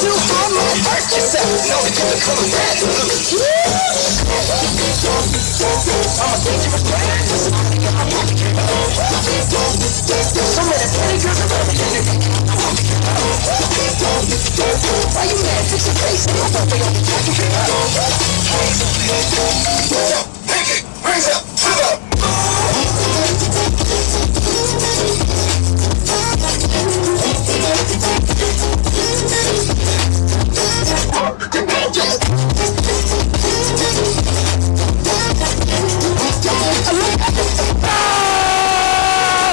too hard, man, hurt yourself. Know that you're coming back. I'm a dangerous man. So many pretty girls around me. Why you mad? Fix your face. I'm not gonna be on the jacket. Raise up, up.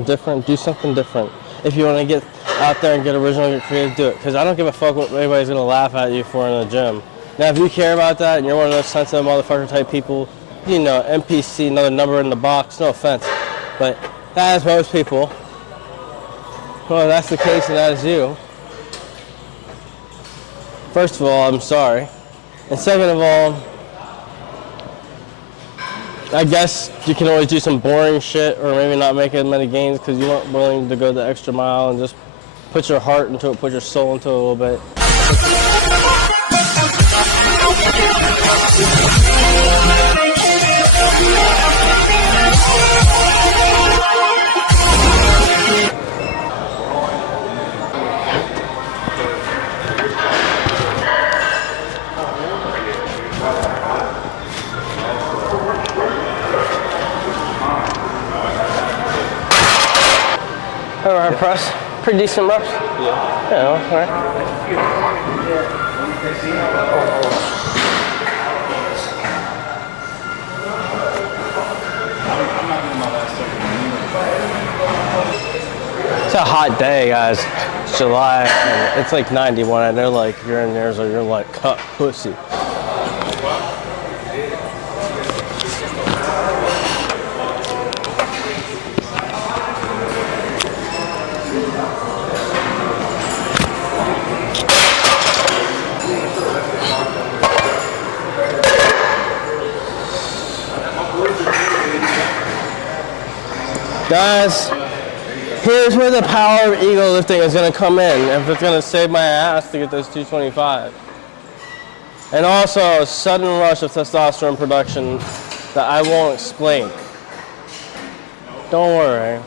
Different, do something different. If you want to get out there and get original, get creative, do it. Because I don't give a fuck what anybody's going to laugh at you for in the gym. Now, if you care about that and you're one of those sensitive motherfucker type people, you know, NPC, another number in the box, no offense. But that is most people. Well, if that's the case and that is you. First of all, I'm sorry. And second of all, I guess you can always do some boring shit or maybe not make as many gains because you weren't willing to go the extra mile and just put your heart into it, put your soul into it a little bit. Alright, press. Pretty decent reps. Yeah. Yeah, alright. It's a hot day, guys. It's July, and it's like 91, and they're like, you're in there, so you're like, cut pussy. Guys, here's where the power of ego lifting is going to come in, if it's going to save my ass to get those 225. And also a sudden rush of testosterone production that I won't explain. Don't worry,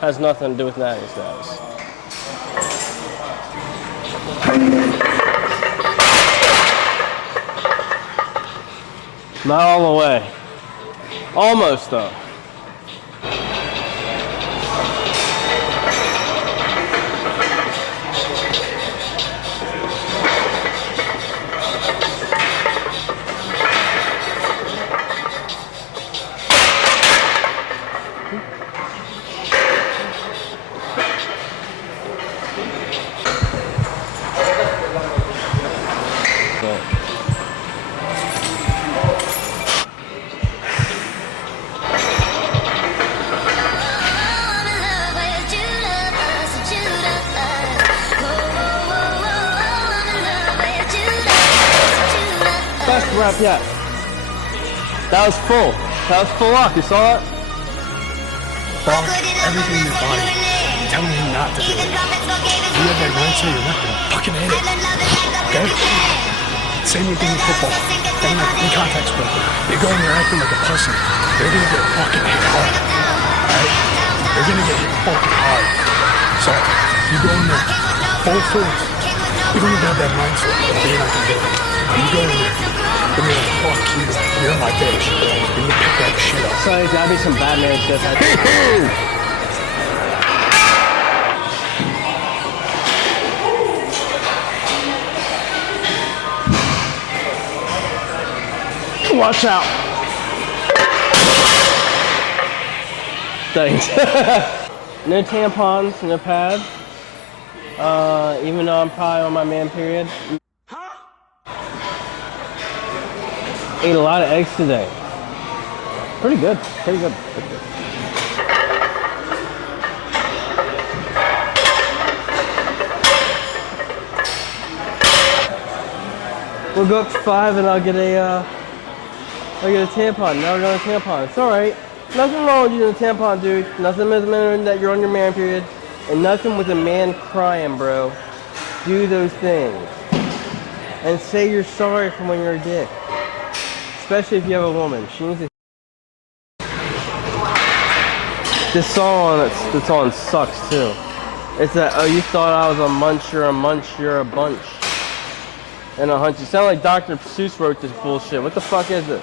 has nothing to do with natties, guys. Not all the way. Almost though. Best rep yet. That was full. That was full off. You saw that? Fuck everything in your body. Telling you not to do it. You have that mindset, you're not gonna fucking hit it. Okay? Same thing in football. Same like in contact sport. You go and you're acting like a pussy. You're gonna get fucking hit hard. Alright? You're gonna get hit fucking hard. So, you go in there, full force. You don't even have that mindset, but you're not gonna do it. You go in there. You're like, fuck you, you're my bitch. You're gonna pick that shit up. So there's gotta be some Batman shit. Watch out. Thanks. No tampons, no pad. Even though I'm probably on my man period. Ate a lot of eggs today. Pretty good, pretty good, pretty good. We'll go up to 5 and I'll get a tampon. Now we're going to tampon. It's alright. Nothing wrong with using a tampon, dude. Nothing meaning that you're on your man period. And nothing with a man crying, bro. Do those things. and say you're sorry for when you're a dick. Especially if you have a woman. She needs to. This song, this song sucks too. It's that, oh, you thought I was a munch, you're a bunch. And a hunch. You sound like Dr. Seuss wrote this bullshit. What the fuck is it?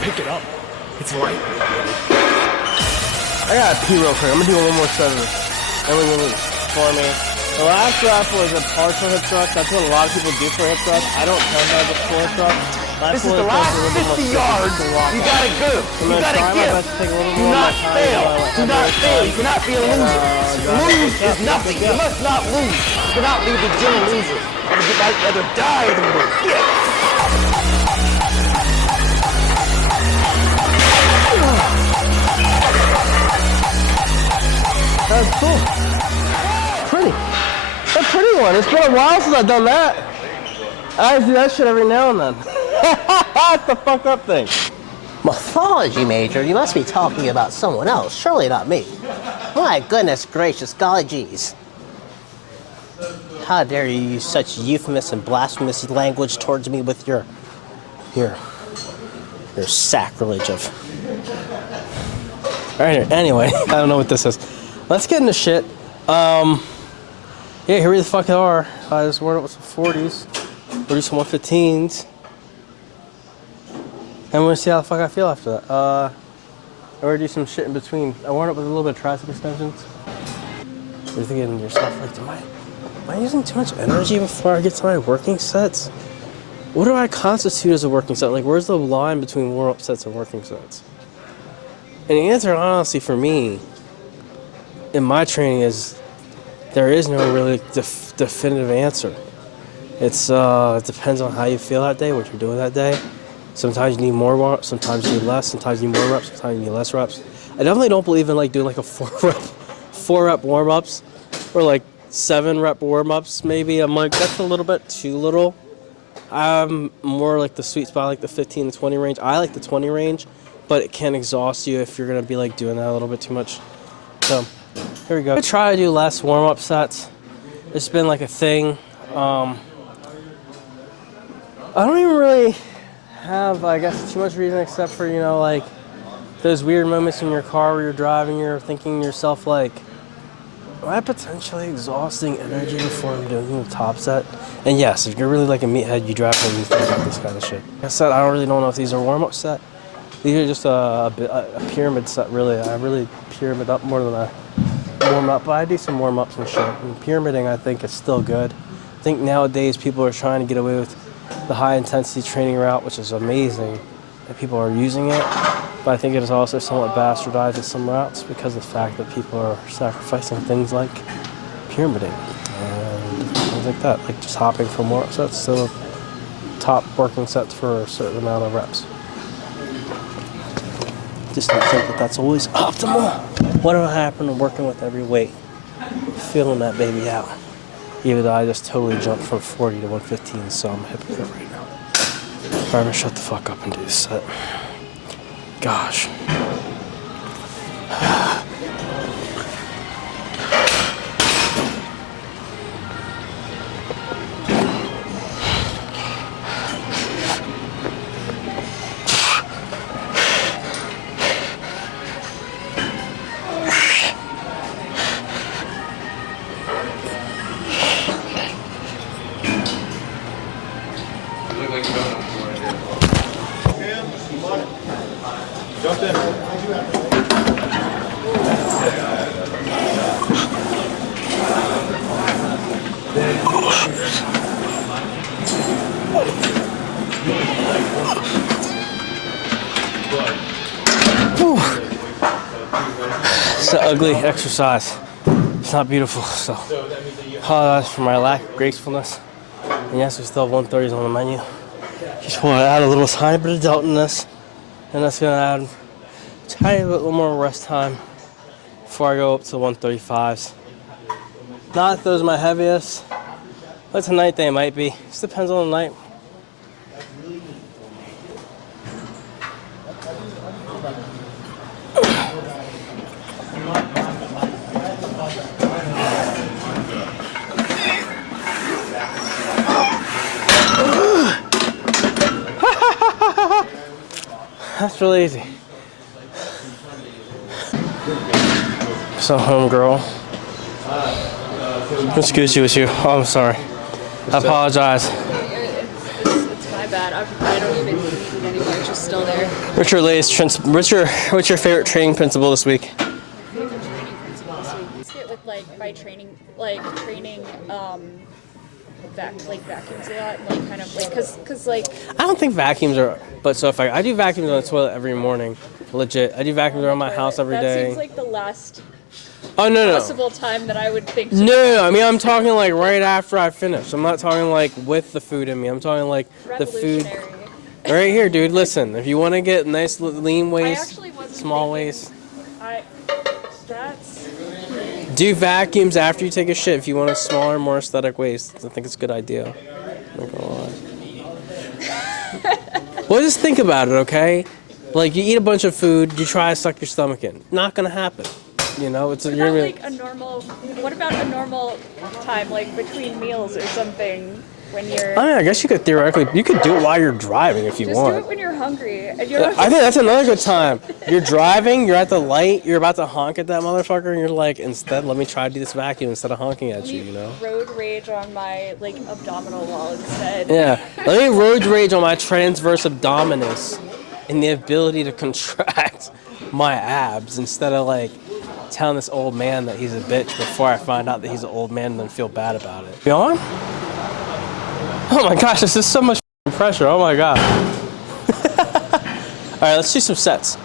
Pick it up. It's light. I gotta pee real quick. I'm gonna do one more set of this. Then we're gonna leave. For me. The last rep was a partial hip thrust. That's what a lot of people do for hip thrust. I don't count that as a full hip thrust. This is the last 50 yards. You gotta go. You gotta give. Do not fail. Do not fail. You cannot be a loser. Lose is nothing. You must not lose. You cannot be the gym loser. You might rather die than win. That's cool. Pretty. That's a pretty one. It's been a while since I've done that. I do that shit every now and then. That's the fuck up thing. Mythology major? You must be talking about someone else, surely not me. My goodness gracious, golly geez. How dare you use such euphemous and blasphemous language towards me with your sacrilege of... Alright, anyway, I don't know what this is. Let's get into shit. Yeah, here we the fuck are. I just warmed up with some 40s. We'll do some 115s. And we're gonna see how the fuck I feel after that. I'm gonna do some shit in between. I warmed up with a little bit of tricep extensions. You're thinking to yourself, like, am I using too much energy before I get to my working sets? What do I constitute as a working set? Like, where's the line between warm-up sets and working sets? And the answer, honestly, for me, in my training is there is no really definitive answer. It's it depends on how you feel that day, what you're doing that day. Sometimes you need more warm-ups, sometimes you need less, sometimes you need more reps, sometimes you need less reps. I definitely don't believe in like doing like a four rep warm-ups or like 7 rep warm-ups maybe. I'm like, that's a little bit too little. I'm more like the sweet spot, like the 15 to 20 range. I like the 20 range, but it can exhaust you if you're gonna be like doing that a little bit too much. So here we go. I try to do less warm-up sets. It's been like a thing. I don't even really have, I guess, too much reason except for, you know, like those weird moments in your car where you're driving, you're thinking to yourself, like, am I potentially exhausting energy before I'm doing the top set? And yes, if you're really like a meathead, you drive and you think about this kind of shit. Like I said, I don't really know if these are warm-up set. These are just a pyramid set, really. I really pyramid up more than I warm up, but I do some warm-ups and shit. And pyramiding, I think, is still good. I think nowadays people are trying to get away with the high-intensity training route, which is amazing that people are using it, but I think it is also somewhat bastardized in some routes because of the fact that people are sacrificing things like pyramiding and things like that, like just hopping from warm-up sets to top working sets for a certain amount of reps. Just don't think that that's always optimal. What will happen to working with every weight? Feeling that baby out. Even though I just totally jumped from 40 to 115, so I'm a hypocrite right now. Alright, I'm gonna shut the fuck up and do this set. Gosh. It's an ugly exercise. It's not beautiful, so apologize for my lack of gracefulness. And yes, we still have 130s on the menu. Just want to add a little tiny bit of deltoness, and that's gonna add a tiny bit more rest time before I go up to 135s. Not that those are my heaviest, but tonight they might be. Just depends on the night. It's really easy. So, homegirl. What's Gucci with you? Oh, I'm sorry. I apologize. It's my bad. I don't even need it anymore. It's just still there. What's your favorite training principle this week? Favorite training principle. So we get with by training vacuums a lot, and kind of cause I don't think vacuums are, but so if I do vacuums on the toilet every morning, legit. I do vacuums around my house every day. That seems like the last Oh no. possible time that I would think. No. I mean, I'm talking like right after I finish. I'm not talking like with the food in me. I'm talking like the food. Right here, dude. Listen, if you want to get nice lean waist, small waist. That's. Do vacuums after you take a shit if you want a smaller, more aesthetic waist. I think it's a good idea. I'm not gonna lie. Well, just think about it, okay? Like, you eat a bunch of food, you try to suck your stomach in. Not gonna happen. You know, it's What about a normal time, like between meals or something, when you're. I mean, I guess you could theoretically, you could do it while you're driving if you Just want. do it when you're hungry. And I think that's another good time. You're driving, you're at the light, you're about to honk at that motherfucker, and you're like, instead, let me try to do this vacuum instead of honking at you, you know? Road rage on my abdominal wall instead. Yeah. Let me road rage on my transverse abdominis and the ability to contract my abs instead of telling this old man that he's a bitch before I find out that he's an old man and then feel bad about it. You on? Oh my gosh, this is so much pressure. Oh my god. All right, let's do some sets.